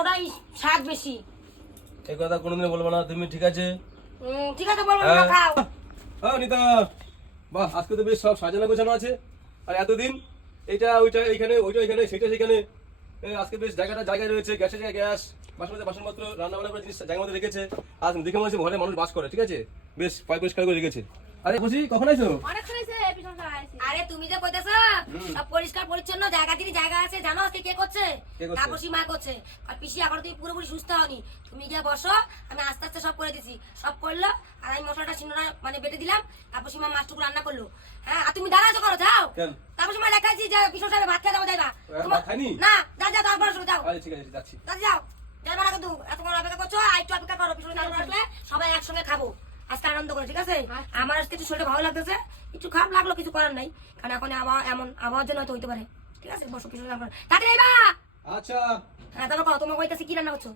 ওটাই স্বাদ বেশি। এই কথা কোনোদিন বলব না তুমি ঠিক আছে? ঠিক আছে বলব না হ্যাঁ। খাও। হ্যাঁ নিতা বাহ আজকে তো বেশ সব সাজানো গোছানো আছে। আর এতদিন এইটা ওইটা এইখানে ওইটা এখানে সেটা সেখানে আজকে বেশ জায়গাটা জায়গায় রয়েছে গ্যাসের জায়গায় গ্যাস বাসনপত্র বাসনপত্র রান্না বান্না জিনিস জায়গার মধ্যে রেখেছে। আজ দেখে মনে হচ্ছে ঘরে মানুষ বাস করে ঠিক আছে? বেশ পয় পরিষ্কার করে রেখেছে। আরে বুঝি কখন আইছো অনেকক্ষণ হয়েছে পিছন ফেলা আইছি। আরে তুমি যে কইতেছ সব পরিষ্কার পরিচ্ছন্ন জায়গা দিদি জায়গা আছে জানো? আজকে কে করছে? কে তাপসী মা করছে। আর পিসি এখন তুমি পুরোপুরি সুস্থ হওনি তুমি গিয়ে বসো আমি আস্তে আস্তে সব করে দিছি। সব করল আর আমি মশলাটা সিনোরা মানে বেটে দিলাম। তাপসী মা মাছটুকু রান্না করল। হ্যাঁ আর তুমি দাঁড়াছো করো যাও? তাপসী মা দেখাচ্ছি যে কিশোর সাহেব ভাত খেয়ে যাব যাইবা। না যা যা তারপর যাও। ঠিক আছে যাচ্ছি। যাও যাবে না কিন্তু অপেক্ষা করছ আর একটু অপেক্ষা করো তারপর আসলে সবাই একসঙ্গে খাব। আজকে আনন্দ করে ঠিক আছে? আমার আজকে একটু শরীরে ভালো লাগতেছে। একটু খারাপ লাগল কিছু করার নাই। কারণ এখন আবহাওয়া এমন আবহাওয়ার জন্য হয়তো হইতে পারে। ঠিক আছে? বসো তারপর তাড়াতাড়ি আইবা! আচ্ছা। হ্যাঁ তারপর কও তোমার কইতাছি কি রান্না করছ?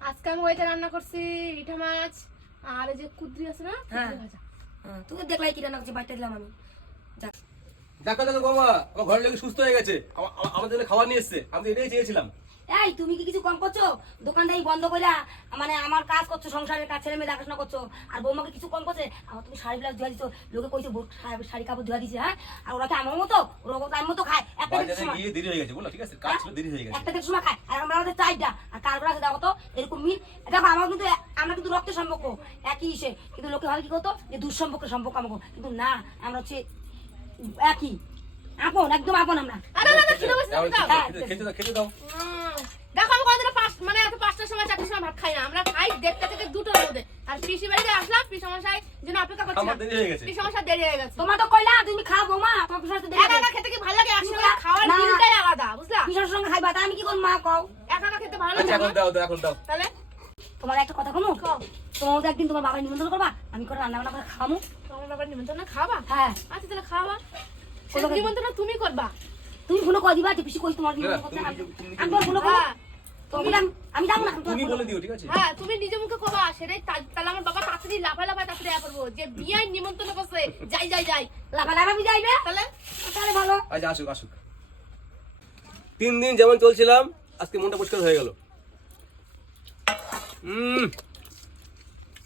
আজকে আমি ওইটা রান্না করছি রিঠা মাছ আর এই যে কুদ্রি আছে না হ্যাঁ। হ্যাঁ তুমি দেখলাই কি রান্না করছি বাইটা দিলাম আমি। যাক। দেখো দেখো বাবা আমার ঘরের লোক সুস্থ হয়ে গেছে। আমা- আমা- আমাদের জন্য খাবার নিয়ে এসছে। আমি তো এটাই চেয়েছিলাম। এই তুমি কি কিছু কম করছ? দোকানদারি বন্ধ করে মানে আমার কাজ করছ সংসারের কাজ ছেলে মেয়ে দেখাশোনা করছ আর বৌমাকে কিছু কম করছে? আমার তুমি শাড়ি ব্লাউজ ধোয়া দিছো লোকে কইছে শাড়ি- শাড়ি কাপড় ধোয়া দিছে হ্যাঁ? আর ওরা কি আমার মতো? ওরা টাইম মতো খায়? একটা সময়। গিয়ে দেরি হয়ে গেছে বলো ঠিক আছে কাজ ছিল দেরি হয়ে গেছে। একটা সময় খায়। আর আমরা আমাদের চারটা আর কারবার আছে দেখো তো এরকম মিল। দেখো আমার কিন্তু আমরা কিন্তু রক্তের সম্পর্ক একই ইসে। কিন্তু লোকে হয় কি করতো? যে দুঃসম্পর্কের সম্পর্ক আমাকে। কিন্তু না আমরা হচ্ছে একই। আপন একদম আপন আমরা। আরে না না খিদে পেয়েছে দাও, দাও। হ্যাঁ, খেতে- খেতে দাও খেতে দাও উম, দেখো আমি কোনদিন পাঁচ মানে এত পাঁচটার সময় চারটার সময় ভাত খাই না। আমরা খাই দেড়টা থেকে দুটোর মধ্যে। আর পিসি বাড়িতে আসলাম পিসি মশাই জন্য অপেক্ষা আমার দেরি হয়ে গেছে। পিসি মশাই দেরি হয়ে গেছে। তোমার তো কইলা তুমি খাও বৌমা তোমার পিছনে তো একা একা খেতে কি ভালো লাগে? একসঙ্গে খাওয়ার দিনটাই আলাদা বুঝলা? পিছনের সঙ্গে খাইবা তা আমি কি করব মা কও। একা একা খেতে ভালো আচ্ছা লাগে। এখন দাও দাও এখন দাও। তাহলে? তোমার একটা কথা কমু? কও। তোমার তো একদিন তোমার বাবার নিমন্ত্রণ করবা আমি করে রান্না বান্না করে খামু। তোমার বাবার নিমন্ত্রণ খাওয়া? হ্যাঁ। আচ্ছা তাহলে খাওয়া। নিমন্ত্রণ তুমি করবা। তুমি ফোন করে দিবা যে পিসি কইছ তোমার নিমন্ত্রণ করতে আমি ফোন হ্যাঁ। তুমি আমি- যাব না। তুমি বলে দিও ঠিক আছে? হ্যাঁ তুমি নিজে মুখে কবা সেটাই তাহলে আমার বাবা তাড়াতাড়ি লাফায় লাফায় তাড়াতাড়ি আয়া করব যে বিয়ায় নিমন্ত্রণ করছে যাই যাই যাই। লাভা লাভা আমি যাইবে? তাহলে? তাহলে ভালো। আচ্ছা আসুক আসুক। তিন দিন যেমন চলছিলাম আজকে মনটা পরিষ্কার হয়ে গেল। হুম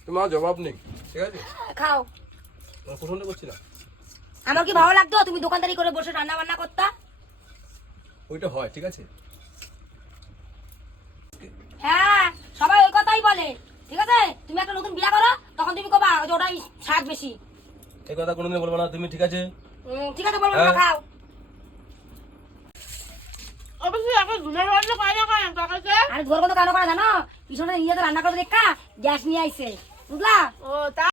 তোমার জবাব নেই ঠিক আছে? খাও। তোমার পছন্দ করছি না আমার কি ভালো লাগতো? তুমি দোকানদারি করে বসে রান্না বান্না করতা? ওইটা হয় ঠিক আছে হ্যাঁ সবাই ওই কথাই বলে ঠিক আছে? তুমি একটা নতুন বিয়া করো তখন তুমি কবা যে ওটাই স্বাদ বেশি। এই কথা কোনোদিন বলব না তুমি ঠিক আছে? ঠিক আছে বলব না, হ্যাঁ। খাও। অবশ্যই এখন ঘুমের রান্না করে না আর ঘর কত কেন করা জানো? পিছনে নিয়ে তো রান্না করে দেখা। গ্যাস নিয়ে আইছে। বুঝলা? ও তা